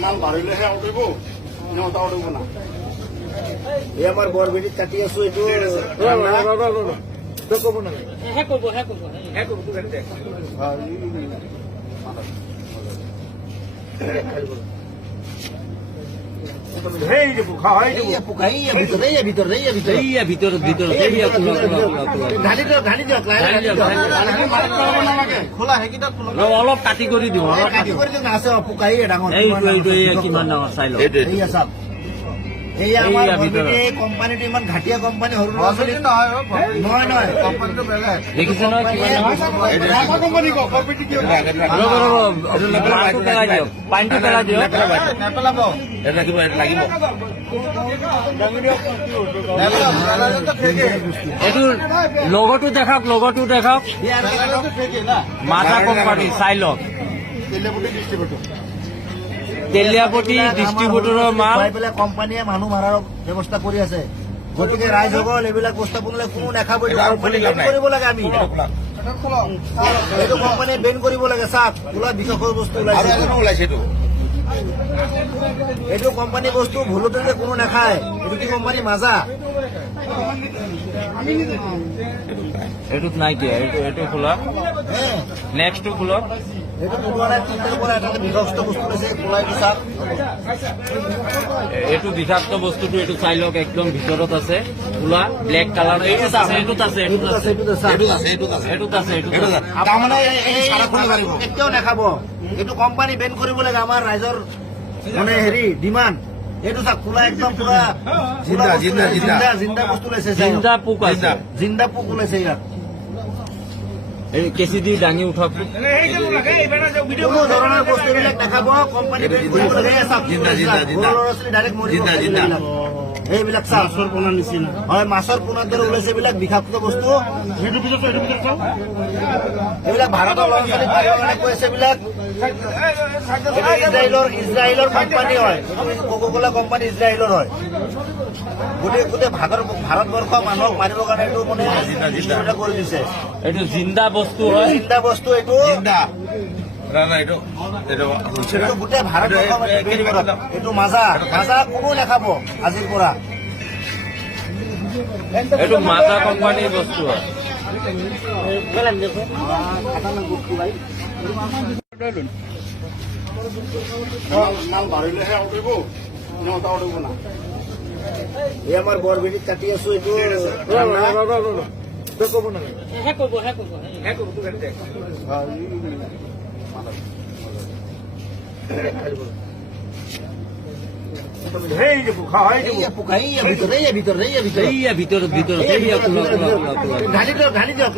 মাল বাড়িলেহে আউট হইব নহতা আউট হইব না এই আমার বরবেটি কাটি আছো এইটো কব না হ্যাঁ করবো তুই গাড়ি দেখ অলপ কাটি কৰি দিওঁ আছে পোকাই ডাঙৰ কিমান ডাঙৰ চাই লওঁ এইয়া আমাৰ কোম্পানীটো ইমান ঘাটিয়া কোম্পানী সৰু ল'ৰা ছোৱালী নহয় কোম্পানীটো বেলেগ দেখিছে নহয় পানীটো পেলাই দিয়ক নেপেলাব লাগিব লাগিব এইটো লগৰটো দেখাওক মাজা কোম্পানী চাই লওক তেলিয়াপতি ডিষ্ট্ৰিবিউটৰৰ মাল কোম্পানীয়ে মানুহ মাৰাৰ ব্যৱস্থা কৰি আছে গতিকে ৰাইজসকল এইবিলাক বস্তু আপোনালোকে কোনো নাখাব কৰিব লাগে আমি এইটো কোম্পানীয়ে বেন কৰিব লাগে চাওক ওলা বিষয়ৰ বস্তু ওলাইছে এইটো কোম্পানী বস্তু ভুলতে কোনো নাখায় এইটো কি কোম্পানী মাজা এইটোত নাই কিয় এইটো খোলা নেক্সটটো খোলক এইটো ওলোৱা নাই তিনিটাৰ পৰা এটা বিষাক্ত বস্তু ওলাইছে ওলাইটো চাওক এইটো বিষাক্ত বস্তুটো এইটো চাই লওক একদম ভিতৰত আছে খোলা ব্লেক কালাৰ এইটোত আছে কেতিয়াও নাখাব এইটো কোম্পানী বেন কৰিব লাগে আমাৰ ৰাইজৰ মানে হেৰি ডিমাণ্ড এইটো চাওক খোলা একদম পুৰা জিন্দা বস্তু ওলাইছে জিন্দা পোক আছে জিন্দা পোক ওলাইছে ইয়াত এই কেঁচি দি দাঙি উঠক কোনো ধৰণৰ বস্তুবিলাক নাখাব কোম্পানী বেন কৰিব লাগে ডাইৰেক্ট মৰিব এইবিলাক মাছৰ পোনাৰ নিচিনা হয় মাছৰ পোনাৰ দৰে ওলাইছে এইবিলাক বিষাক্ত বস্তু এইবিলাক ভাৰতৰ ল'ৰা ছোৱালী পাৰিবৰ কাৰণে কৈ আছে এইবিলাক ইজৰাইলৰ কোম্পানী হয় কোকা-কোলা কোম্পানী ইজৰাইলৰ হয় গোটেই ভাৰতবৰ্ষ মানুহক মাৰিবৰ কাৰণে এইটো মানে কৰি দিছে এইটো জিন্দা বস্তু হয় জিন্দা বস্তু এইটো গোটেই ভাৰতবৰ্ষ এইটো মাজা কোনো নাখাব আজিৰ পৰা এইটো মাজা কোম্পানীৰ বস্তু হয় মাল বাড়িলেহে আউট হইব নহতা আউট হইব না এই আমাৰ বৰবেটি কাটি আছো এইটো কব না হ্যাঁ কৰবো তুই গাড়ি দেখ ভিতৰত ঢালি দিয়ক